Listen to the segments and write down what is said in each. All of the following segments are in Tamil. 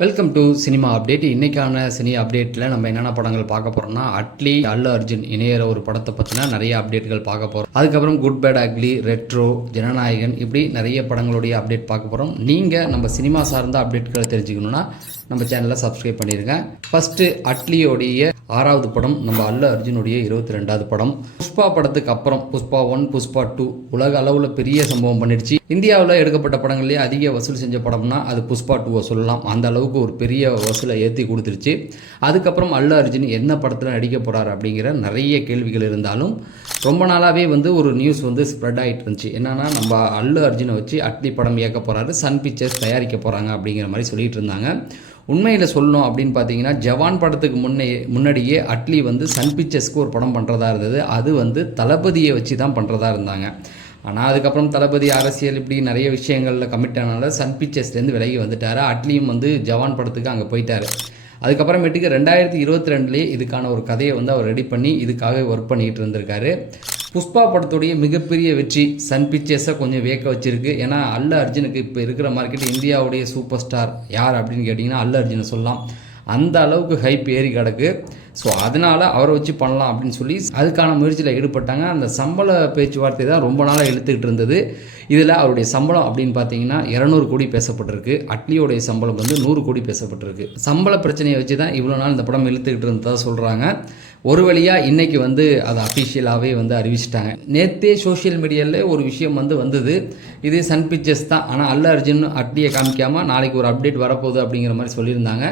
Welcome to cinema update. இன்றைக்கான சினி அப்டேட்டில் நம்ம என்னென்ன படங்கள் பார்க்க போகிறோம்னா, அட்லி அல்லு அர்ஜுன் இணையிற ஒரு படத்தை பற்றின நிறைய அப்டேட்கள் பார்க்க போகிறோம். அதுக்கப்புறம் குட் பேட் அக்லி, ரெட்ரோ, ஜனநாயகன், இப்படி நிறைய படங்களுடைய அப்டேட் பார்க்க போகிறோம். நீங்கள் நம்ம சினிமா சார்ந்த அப்டேட்களை தெரிஞ்சுக்கணுன்னா நம்ம சேனலை சப்ஸ்கிரைப் பண்ணிடுங்க. ஃபஸ்ட்டு அட்லியோடைய 6வது படம், நம்ம அல்லு அர்ஜுனுடைய 22வது படம். புஷ்பா படத்துக்கு அப்புறம் புஷ்பா 1, புஷ்பா 2 உலக அளவில் பெரிய சம்பவம் பண்ணிடுச்சு. இந்தியாவில் எடுக்கப்பட்ட படங்கள்லேயே அதிக வசூல் செஞ்ச படம்னா அது புஷ்பா 2 சொல்லலாம். அந்த அளவுக்கு ஒரு பெரிய வசூலை ஏற்றி கொடுத்துருச்சு. அதுக்கப்புறம் அல்லு அர்ஜுன் என்ன படத்தில் நடிக்க போகிறார் அப்படிங்கிற நிறைய கேள்விகள் இருந்தாலும் ரொம்ப நாளாகவே ஒரு நியூஸ் ஸ்ப்ரெட் ஆகிட்டு இருந்துச்சு. என்னென்னா, நம்ம அல்லு அர்ஜுனை வச்சு அட்லி படம் இயக்க போகிறாரு, சன் பிக்சர்ஸ் தயாரிக்க போகிறாங்க அப்படிங்கிற மாதிரி சொல்லிட்டு இருந்தாங்க. உண்மையில் சொல்லணும் அப்படின்னு பார்த்தீங்கன்னா, ஜவான் படத்துக்கு முன்னாடியே அட்லி சன் பிக்சர்ஸ்க்கு ஒரு படம் பண்ணுறதா இருந்தது. அது தளபதியை வச்சு தான் பண்ணுறதா இருந்தாங்க. ஆனால் அதுக்கப்புறம் தளபதி அரசியல் இப்படி நிறைய விஷயங்களில் கமிட் ஆனால சன் பிக்சர்ஸ்லேருந்து விலகி வந்துட்டார். அட்லியும் ஜவான் படத்துக்கு அங்கே போயிட்டார். அதுக்கப்புறமேட்டுக்கு 2022 இதுக்கான ஒரு கதையை அவர் ரெடி பண்ணி இதுக்காக ஒர்க் பண்ணிகிட்டு இருந்திருக்காரு. புஷ்பா படத்துடைய மிகப்பெரிய வெற்றி சன் பிக்சர்ஸை கொஞ்சம் வியக்க வச்சிருக்கு. ஏன்னா அல்லு அர்ஜுனுக்கு இப்போ இருக்கிற மார்க்கெட் இந்தியாவுடைய சூப்பர் ஸ்டார் யார் அப்படின்னு கேட்டிங்கன்னா அல்லு அர்ஜுனை சொல்லலாம். அந்த அளவுக்கு ஹைப் ஏறி கிடக்கு. ஸோ அதனால் அவரை வச்சு பண்ணலாம் அப்படின்னு சொல்லி அதுக்கான முயற்சியில் ஈடுபட்டாங்க. அந்த சம்பள பேச்சுவார்த்தை தான் ரொம்ப நாளாக இழுத்துக்கிட்டு இருந்தது. இதில் அவருடைய சம்பளம் அப்படின்னு பார்த்தீங்கன்னா 200 கோடி பேசப்பட்டிருக்கு. அட்லியோடைய சம்பளம் 100 கோடி பேசப்பட்டிருக்கு. சம்பள பிரச்சனையை வச்சு தான் இவ்வளோ நாள் இந்த படம் இழுத்துக்கிட்டு இருந்ததாக சொல்கிறாங்க. ஒரு வழியாக இன்றைக்கி அதை அஃபிஷியலாகவே அறிவிச்சிட்டாங்க. நேற்றே சோஷியல் மீடியாவில் ஒரு விஷயம் வந்தது. இது சன் பிக்சர்ஸ் தான், ஆனால் அல்லு அர்ஜுன் அட்லியை காமிக்காமல் நாளைக்கு ஒரு அப்டேட் வரப்போகுது அப்படிங்கிற மாதிரி சொல்லியிருந்தாங்க.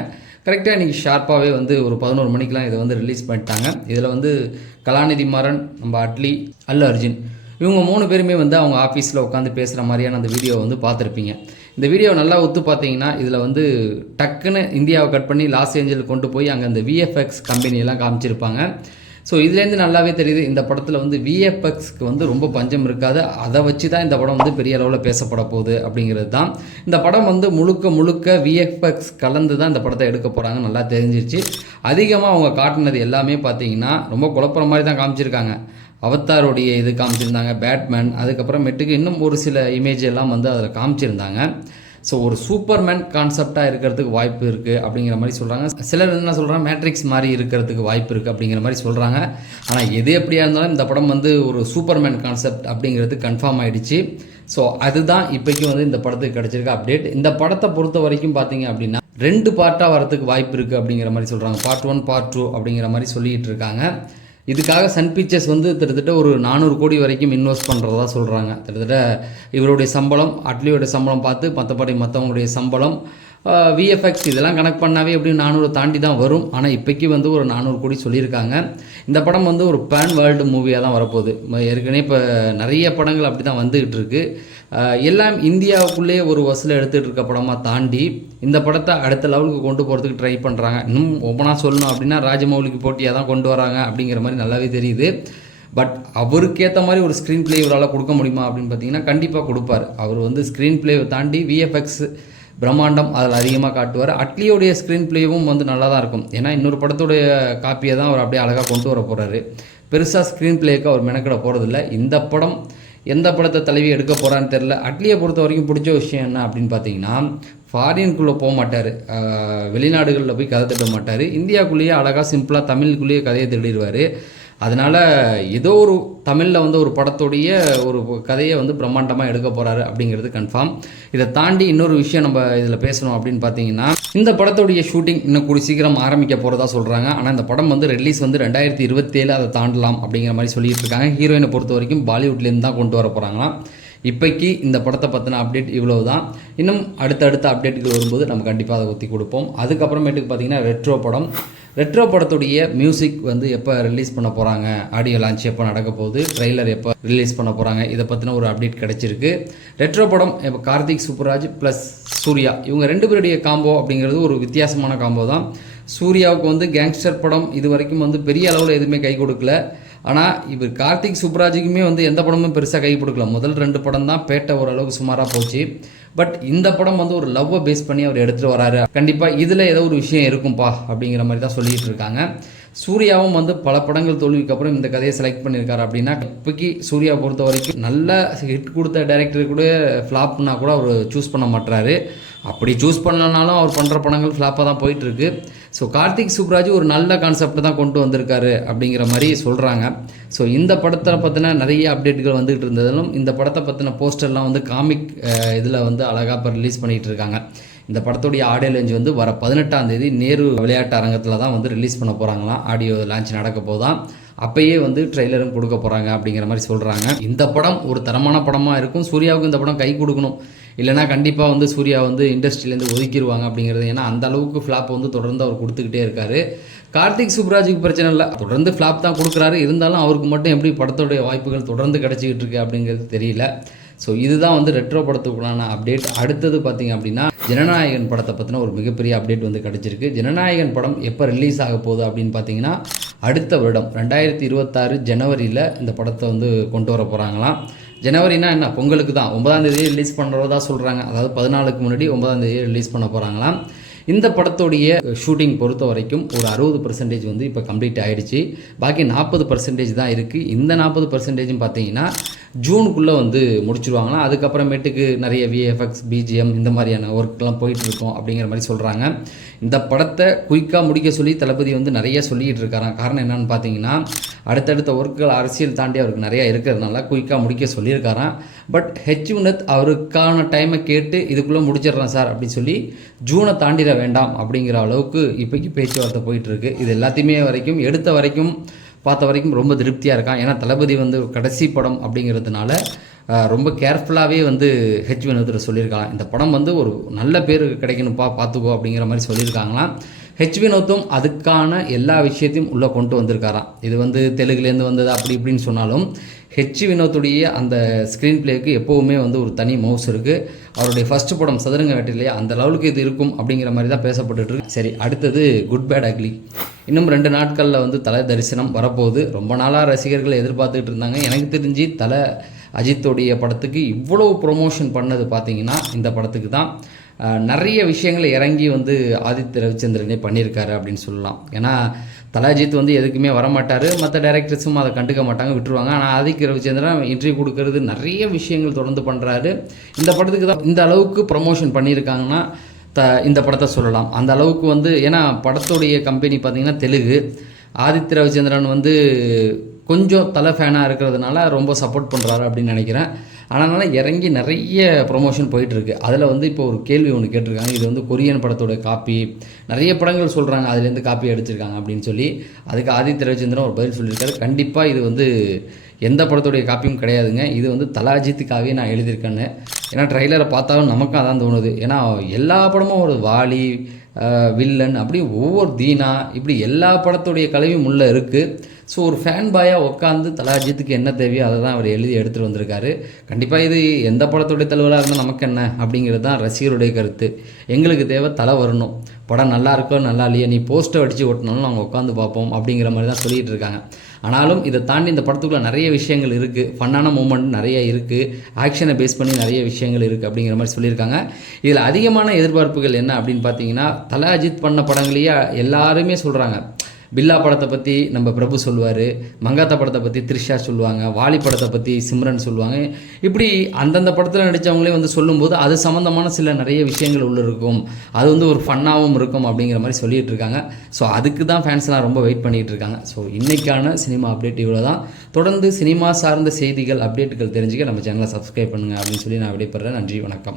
கரெக்டாக இன்றைக்கி ஷார்ப்பாகவே ஒரு 11 மணிக்கெலாம் இதை ரிலீஸ் பண்ணிட்டாங்க. இதில் கலாநிதி மாறன், நம்ம அட்லி, அல்லு அர்ஜுன் இவங்க 3 பேருமே அவங்க ஆஃபீஸில் உட்காந்து பேசுகிற மாதிரியான அந்த வீடியோ பார்த்துருப்பீங்க. இந்த வீடியோ நல்லா ஒத்து பார்த்தீங்கன்னா இதில் டக்குன்னு இந்தியாவை கட் பண்ணி லாஸ் ஏஞ்சல் கொண்டு போய் அங்கே அந்த விஎஃப்எக்ஸ் கம்பெனியெல்லாம் காமிச்சிருப்பாங்க. ஸோ இதுலேருந்து நல்லாவே தெரியுது இந்த படத்தில் விஎஃப்எக்ஸ்க்கு ரொம்ப பஞ்சம் இருக்காது. அதை வச்சு தான் இந்த படம் பெரிய அளவில் பேசப்பட போகுது அப்படிங்கிறது தான். இந்த படம் முழுக்க விஎஃப்எக்ஸ் கலந்து தான் இந்த படத்தை எடுக்க போகிறாங்க, நல்லா தெரிஞ்சிருச்சு. அதிகமாக அவங்க காட்டினது எல்லாமே பார்த்தீங்கன்னா ரொம்ப குழப்பற மாதிரி தான் காமிச்சிருக்காங்க. அவத்தாருடைய இது காமிச்சிருந்தாங்க, பேட்மேன், அதுக்கப்புறமேட்டுக்கு இன்னும் ஒரு சில இமேஜ் எல்லாம் அதில் காமிச்சிருந்தாங்க. ஸோ ஒரு சூப்பர்மேன் கான்செப்டாக இருக்கிறதுக்கு வாய்ப்பு இருக்குது அப்படிங்கிற மாதிரி சொல்கிறாங்க. சிலர் என்ன சொல்கிறாங்க, மேட்ரிக்ஸ் மாதிரி இருக்கிறதுக்கு வாய்ப்பு இருக்குது அப்படிங்கிற மாதிரி சொல்கிறாங்க. ஆனால் எது எப்படியா இருந்தாலும் இந்த படம் ஒரு சூப்பர்மேன் கான்செப்ட் அப்படிங்கிறது கன்ஃபார்ம் ஆகிடுச்சு. ஸோ அதுதான் இப்போக்கி இந்த படத்துக்கு கிடச்சிருக்க அப்டேட். இந்த படத்தை பொறுத்த வரைக்கும் பார்த்தீங்க அப்படின்னா 2 பார்ட்டாக வரதுக்கு வாய்ப்பு இருக்குது அப்படிங்கிற மாதிரி சொல்கிறாங்க. பார்ட் 1, பார்ட் 2 அப்படிங்கிற மாதிரி சொல்லிகிட்டு இருக்காங்க. இதுக்காக சன் பிக்சர்ஸ் கிட்டத்தட்ட ஒரு 400 கோடி வரைக்கும் இன்வெஸ்ட் பண்ணுறதா சொல்கிறாங்க. கிட்டத்தட்ட இவருடைய சம்பளம், அட்லியோடைய சம்பளம் பார்த்து மற்றவங்களுடைய சம்பளம், விஎஃப்எக்ஸ் இதெல்லாம் கணக்கு பண்ணாவே எப்படியும் 400 தாண்டி தான் வரும். ஆனால் இப்போக்கி ஒரு 400 கோடி சொல்லியிருக்காங்க. இந்த படம் ஒரு பேன் வேர்ல்டு மூவியாக தான் வரப்போகுது. ஏற்கனவே இப்போ நிறைய படங்கள் அப்படி தான் வந்துக்கிட்டு இருக்குது. எல்லாம் இந்தியாவுக்குள்ளேயே ஒரு வசூலை எடுத்துகிட்டு இருக்க படமாக தாண்டி இந்த படத்தை அடுத்த லெவலுக்கு கொண்டு போகிறதுக்கு ட்ரை பண்ணுறாங்க. இன்னும் ஒவ்வொன்றா சொல்லணும் அப்படின்னா ராஜமௌலிக்கு போட்டியாக தான் கொண்டு வராங்க அப்படிங்கிற மாதிரி நல்லாவே தெரியுது. பட் அவருக்கேற்ற மாதிரி ஒரு ஸ்க்ரீன் பிளே இவரால் கொடுக்க முடியுமா அப்படின்னு பார்த்தீங்கன்னா கண்டிப்பாக கொடுப்பார். அவர் ஸ்க்ரீன் பிளேவை தாண்டி விஎஃப்எக்ஸ் பிரம்மாண்டம் அதில் அதிகமாக காட்டுவார். அட்லியோடைய ஸ்க்ரீன் பிளேவும் நல்லா தான் இருக்கும். ஏன்னா இன்னொரு படத்துடைய காப்பியை தான் அவர் அப்படியே அழகாக கொண்டு வர போகிறாரு. பெருசாக ஸ்க்ரீன் பிளேக்கு அவர் மெனக்கிட போகிறதில்ல. இந்த படம் எந்த படத்தை தலைவி எடுக்க போகிறான்னு தெரில. அட்லியை பொறுத்த வரைக்கும் பிடிச்ச விஷயம் என்ன அப்படின்னு பார்த்தீங்கன்னா, ஃபாரினுக்குள்ளே போக மாட்டார், வெளிநாடுகளில் போய் கதை திட்ட மாட்டார். இந்தியாவுக்குள்ளேயே அழகாக சிம்பிளாக தமிழுக்குள்ளேயே கதையை திடுவார். அதனால் ஏதோ ஒரு தமிழில் ஒரு படத்துடைய ஒரு கதையை பிரம்மாண்டமாக எடுக்க போகிறாரு அப்படிங்கிறது கன்ஃபார்ம். இதை தாண்டி இன்னொரு விஷயம் நம்ம இதில் பேசணும் அப்படின்னு பார்த்தீங்கன்னா, இந்த படத்துடைய ஷூட்டிங் இன்னும் கூடி சீக்கிரம் ஆரம்பிக்க போகிறதா சொல்கிறாங்க. ஆனால் இந்த படம் ரிலீஸ் 2027 அதை தாண்டலாம் அப்படிங்கிற மாதிரி சொல்லிட்டு இருக்காங்க. ஹீரோயினை பொறுத்த வரைக்கும் பாலிவுட்லேருந்து தான் கொண்டு வர போகிறாங்களாம். இப்போக்கி இந்த படத்தை பற்றின அப்டேட் இவ்வளவு தான். இன்னும் அடுத்த அப்டேட்டுகள் வரும்போது நம்ம கண்டிப்பாக அதை ஒத்தி கொடுப்போம். அதுக்கப்புறமேட்டுக்கு பார்த்தீங்கன்னா ரெட்ரோ படத்துடைய மியூசிக் எப்போ ரிலீஸ் பண்ண போகிறாங்க, ஆடியோ லான்ச் எப்போ நடக்க போகுது, ட்ரெய்லர் எப்போ ரிலீஸ் பண்ண போகிறாங்க, இதை பற்றின ஒரு அப்டேட் கிடச்சிருக்கு. ரெட்ரோ படம் இப்போ கார்த்திக் சுப்புராஜ் ப்ளஸ் சூர்யா இவங்க 2 பேருடைய காம்போ அப்படிங்கிறது ஒரு வித்தியாசமான காம்போ தான். சூர்யாவுக்கு கேங்ஸ்டர் படம் இது வரைக்கும் பெரிய அளவில் எதுவுமே கை கொடுக்கல. ஆனால் இவர் கார்த்திக் சுப்ராஜுக்குமே எந்த படமும் பெருசாக கை கொடுக்கல. முதல் 2 படம் தான் பேட்டை ஓரளவுக்கு சுமாராக போச்சு. பட் இந்த படம் ஒரு லவ்வை பேஸ் பண்ணி அவர் எடுத்துகிட்டு வராரு. கண்டிப்பாக இதில் ஏதோ ஒரு விஷயம் இருக்கும்பா அப்படிங்கிற மாதிரி தான் சொல்லிகிட்டு இருக்காங்க. சூர்யாவும் பல படங்கள் தோல்விக்கு அப்புறம் இந்த கதையை செலக்ட் பண்ணியிருக்காரு. அப்படின்னா இப்போக்கி சூர்யா பொறுத்த வரைக்கும் நல்ல ஹிட் கொடுத்த டைரக்டர் கூட ஃப்ளாப்னா கூட அவர் சூஸ் பண்ண மாட்டாரு. அப்படி சூஸ் பண்ணலனாலும் அவர் பண்ணுற படங்கள் ஃப்ளாப்பாக தான் போயிட்டுருக்கு. ஸோ கார்த்திக் சுப்ராஜ் ஒரு நல்ல கான்செப்ட் தான் கொண்டு வந்திருக்காரு அப்படிங்கிற மாதிரி சொல்கிறாங்க. ஸோ இந்த படத்தை பற்றின நிறைய அப்டேட்டுகள் வந்துகிட்டு இருந்ததாலும் இந்த படத்தை பற்றின போஸ்டர்லாம் வந்து காமிக் இதில் வந்து அழகாக இப்போ ரிலீஸ் பண்ணிகிட்டு இருக்காங்க. இந்த படத்துடைய ஆடியோ லான்ச் வந்து வர 18ஆம் தேதி நேரு விளையாட்டு அரங்கத்தில் தான் வந்து ரிலீஸ் பண்ண போகிறாங்களாம். ஆடியோ லான்ச் நடக்க போதான், அப்பயே வந்து ட்ரெய்லரும் கொடுக்க போகிறாங்க அப்படிங்கிற மாதிரி சொல்கிறாங்க. இந்த படம் ஒரு தரமான படமாக இருக்கும். சூர்யாவுக்கு இந்த படம் கை கொடுக்கணும், இல்லைனா கண்டிப்பாக வந்து சூர்யா வந்து இண்டஸ்ட்ரியிலேருந்து ஒதுக்கிடுவாங்க அப்படிங்கிறது. ஏன்னா அந்த அளவுக்கு ஃப்ளாப் வந்து தொடர்ந்து அவர் கொடுத்துக்கிட்டே இருக்கார். கார்த்திக் சுப்ராஜுக்கு பிரச்சனை இல்லை, தொடர்ந்து ஃப்ளாப் தான் கொடுக்குறாரு. இருந்தாலும் அவருக்கு மட்டும் எப்படி படத்துடைய வாய்ப்புகள் தொடர்ந்து கிடச்சிக்கிட்டு இருக்கு அப்படிங்கிறது தெரியல. ஸோ இதுதான் வந்து ரெட்ரோ படத்துக்குள்ளான அப்டேட். அடுத்தது பார்த்திங்க அப்படின்னா ஜனநாயகன் படத்தை பற்றின ஒரு மிகப்பெரிய அப்டேட் வந்து கிடச்சிருக்கு. ஜனநாயகன் படம் எப்போ ரிலீஸ் ஆக போகுது அப்படின்னு பார்த்தீங்கன்னா அடுத்த வருடம் 2026 ஜனவரியில் இந்த படத்தை வந்து கொண்டு வர போகிறாங்களாம். ஜனவரினா என்ன, பொங்கலுக்கு தான் 9ஆம் தேதி ரிலீஸ் பண்ணுறதா சொல்கிறாங்க. அதாவது 14க்கு முன்னாடி 9ஆம் தேதி ரிலீஸ் பண்ண போகிறாங்களாம். இந்த படத்துடைய ஷூட்டிங் பொறுத்த வரைக்கும் ஒரு 60% வந்து இப்போ கம்ப்ளீட் ஆகிடுச்சு. பாக்கி 40% தான் இருக்குது. இந்த 40% பார்த்தீங்கன்னா ஜூனுக்குள்ளே வந்து முடிச்சுருவாங்களாம். அதுக்கப்புறமேட்டுக்கு நிறைய விஎஃப்எக்ஸ், பிஜிஎம் இந்த மாதிரியான ஒர்க்லாம் போயிட்டுருக்கோம் அப்படிங்கிற மாதிரி சொல்கிறாங்க. இந்த படத்தை குயிக்காக முடிக்க சொல்லி தளபதி வந்து நிறைய சொல்லிக்கிட்டு இருக்காராம். காரணம் என்னென்னு பார்த்தீங்கன்னா அடுத்தடுத்த ஒர்க்குகள் அரசியல் தாண்டி அவருக்கு நிறையா இருக்கிறதுனால குயிக்காக முடிக்க சொல்லியிருக்காராம். பட் வினோத் அவருக்கான டைமை கேட்டு இதுக்குள்ளே முடிச்சிடுறேன் சார் அப்படின்னு சொல்லி ஜூனை தாண்டிட வேண்டாம் அப்படிங்கிற அளவுக்கு இப்போக்கி பேச்சுவார்த்தை போயிட்டுருக்கு. இது எல்லாத்தையுமே எடுத்த வரைக்கும் பார்த்த வரைக்கும் ரொம்ப திருப்தியாக இருக்கான். ஏன்னா தளபதி வந்து கடைசி படம் அப்படிங்கிறதுனால ரொம்ப கேர்ஃபுல்லாகவே வந்து வினோத்தில் சொல்லியிருக்காங்க. இந்த படம் வந்து ஒரு நல்ல பேர் கிடைக்கணும்ப்பா, பார்த்துக்கோ அப்படிங்கிற மாதிரி சொல்லியிருக்காங்களாம். வினோத்தும் அதுக்கான எல்லா விஷயத்தையும் உள்ளே கொண்டு வந்திருக்காராம். இது வந்து தெலுங்குலேருந்து வந்தது அப்படி இப்படின்னு சொன்னாலும் வினோத்துடைய அந்த ஸ்க்ரீன் பிளேக்கு எப்போவுமே வந்து ஒரு தனி மவுஸ் இருக்குது. அவருடைய ஃபஸ்ட்டு படம் சதுரங்க வேட்டையிலேயே அந்த லெவலுக்கு இது இருக்கும் அப்படிங்கிற மாதிரி தான் பேசப்பட்டுருக்கு. சரி, அடுத்தது குட் பேட் அக்லி. இன்னும் 2 நாட்களில் வந்து தலை தரிசனம் வரப்போகுது. ரொம்ப நாளாக ரசிகர்கள் எதிர்பார்த்துக்கிட்டு இருந்தாங்க. எனக்கு தெரிஞ்சு தலை அஜித்தோடைய படத்துக்கு இவ்வளோ ப்ரொமோஷன் பண்ணது பார்த்திங்கன்னா இந்த படத்துக்கு தான். நிறைய விஷயங்களை இறங்கி வந்து ஆதித்ய ரவிச்சந்திரனே பண்ணியிருக்காரு அப்படின்னு சொல்லலாம். ஏன்னா தலை அஜித் வந்து எதுக்குமே வரமாட்டார், மற்ற டைரக்டர்ஸும் அதை கண்டுக்க மாட்டாங்க, விட்டுருவாங்க. ஆனால் ஆதித்ய ரவிச்சந்திரன் இன்டர்வியூ கொடுக்கறது நிறைய விஷயங்கள் தொடர்ந்து பண்ணுறாரு. இந்த படத்துக்கு தான் இந்த அளவுக்கு ப்ரொமோஷன் பண்ணியிருக்காங்கன்னா இந்த படத்தை சொல்லலாம். அந்த அளவுக்கு வந்து ஏன்னா படத்துடைய கம்பெனி பார்த்திங்கன்னா தெலுங்கு. ஆதித்ய ரவிச்சந்திரன் வந்து கொஞ்சம் தலை ஃபேனாக இருக்கிறதுனால ரொம்ப சப்போர்ட் பண்ணுறாரு அப்படின்னு நினைக்கிறேன். அதனால் இறங்கி நிறைய ப்ரொமோஷன் போயிட்டுருக்கு. அதில் வந்து இப்போ ஒரு கேள்வி ஒன்று கேட்டிருக்காங்க. இது வந்து கொரியன் படத்தோட காப்பி, நிறைய படங்கள் சொல்கிறாங்க அதுலேருந்து காப்பி அடிச்சிருக்காங்க அப்படின்னு சொல்லி. அதுக்கு ஆதித்ய ரவிச்சந்திரன் ஒரு பதில் சொல்லியிருக்காரு. கண்டிப்பாக இது வந்து எந்த படத்துடைய காப்பியும் கிடையாதுங்க, இது வந்து தல அஜித்துக்காகவே நான் எழுதியிருக்கேன்னு. ஏன்னா ட்ரைலரை பார்த்தாலும் நமக்கும் அதான் தோணுது. ஏன்னா எல்லா படமும் ஒரு வாலி, வில்லன், அப்படி ஒவ்வொரு தீனா, இப்படி எல்லா படத்துடைய கலவையும் உள்ளே இருக்குது. ஸோ ஒரு ஃபேன் பாயாக உட்காந்து தல அஜித்துக்கு என்ன தேவையோ அதை தான் அவர் எழுதி எடுத்துகிட்டு வந்திருக்காரு. கண்டிப்பாக இது எந்த படத்துடைய தலைவராக இருந்தால் நமக்கு என்ன அப்படிங்கிறது தான் ரசிகருடைய கருத்து. எங்களுக்கு தேவை தலை வரணும், படம் நல்லா இருக்கோ நல்லா இல்லையா, நீ போஸ்ட்டை அடித்து ஓட்டினாலும் நாங்கள் உட்காந்து பார்ப்போம் அப்படிங்கிற மாதிரி தான் சொல்லிகிட்டு இருக்காங்க. ஆனாலும் இதை தாண்டி இந்த படத்துக்குள்ளே நிறைய விஷயங்கள் இருக்குது, ஃபன்னான மூமெண்ட் நிறைய இருக்குது, ஆக்ஷனை பேஸ் பண்ணி நிறைய விஷயங்கள் இருக்குது அப்படிங்கிற மாதிரி சொல்லியிருக்காங்க. இதில் அதிகமான எதிர்பார்ப்புகள் என்ன அப்படின்னு பார்த்தீங்கன்னா, தல அஜித் பண்ண படங்களையே எல்லாருமே சொல்கிறாங்க. பில்லா படத்தை பற்றி நம்ம பிரபு சொல்லுவார், மங்காத்தா படத்தை பற்றி த்ரிஷா சொல்லுவாங்க, வாலி படத்தை பற்றி சிம்ரன் சொல்லுவாங்க. இப்படி அந்தந்த படத்தில் நடித்தவங்களே வந்து சொல்லும்போது அது சம்மந்தமான சில நிறைய விஷயங்கள் உள்ள இருக்கும், அது வந்து ஒரு ஃபன்னாகவும் இருக்கும் அப்படிங்கிற மாதிரி சொல்லிகிட்டு இருக்காங்க. ஸோ அதுக்கு தான் ஃபேன்ஸ்லாம் ரொம்ப வெயிட் பண்ணிகிட்டு இருக்காங்க. ஸோ இன்றைக்கான சினிமா அப்டேட் இவ்வளோ தான். தொடர்ந்து சினிமா சார்ந்த செய்திகள், அப்டேட்டுகள் தெரிஞ்சுக்க நம்ம சேனலை சப்ஸ்கிரைப் பண்ணுங்கள் அப்படின்னு சொல்லி நான் விடைபெறேன். நன்றி, வணக்கம்.